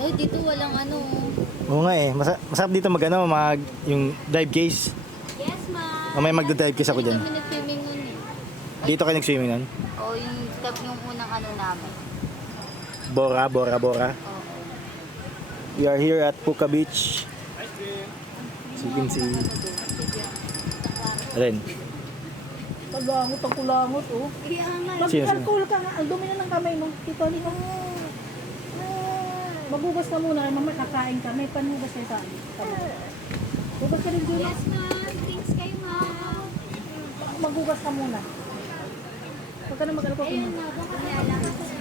Oh, dito walang ano. Oo nga eh. Masarap dito yung dive case. Yes, ma'am. Mamaya magda-dive case ako dyan. Kami nag-swimming nun eh. Dito kayo nag-swimming nun? Oh, yung unang ano namin. Bora. Oo. We are here at Puka Beach. So you can see. Alin? Tagangot ang kulangot, oh. Kaya nga. Mag-alcohol ka nga. Ang dumi na ng kamay mo. Tito, di ba? Magugas ka muna. Mamaya kakain ka. May panugas kayo sa akin. Gugas ka rin, Juno. Yes, ma'am. Thanks kayo, ma'am. Magugas ka muna. Huwag ka na mag-alcohol. Ayun, ma'am. Baka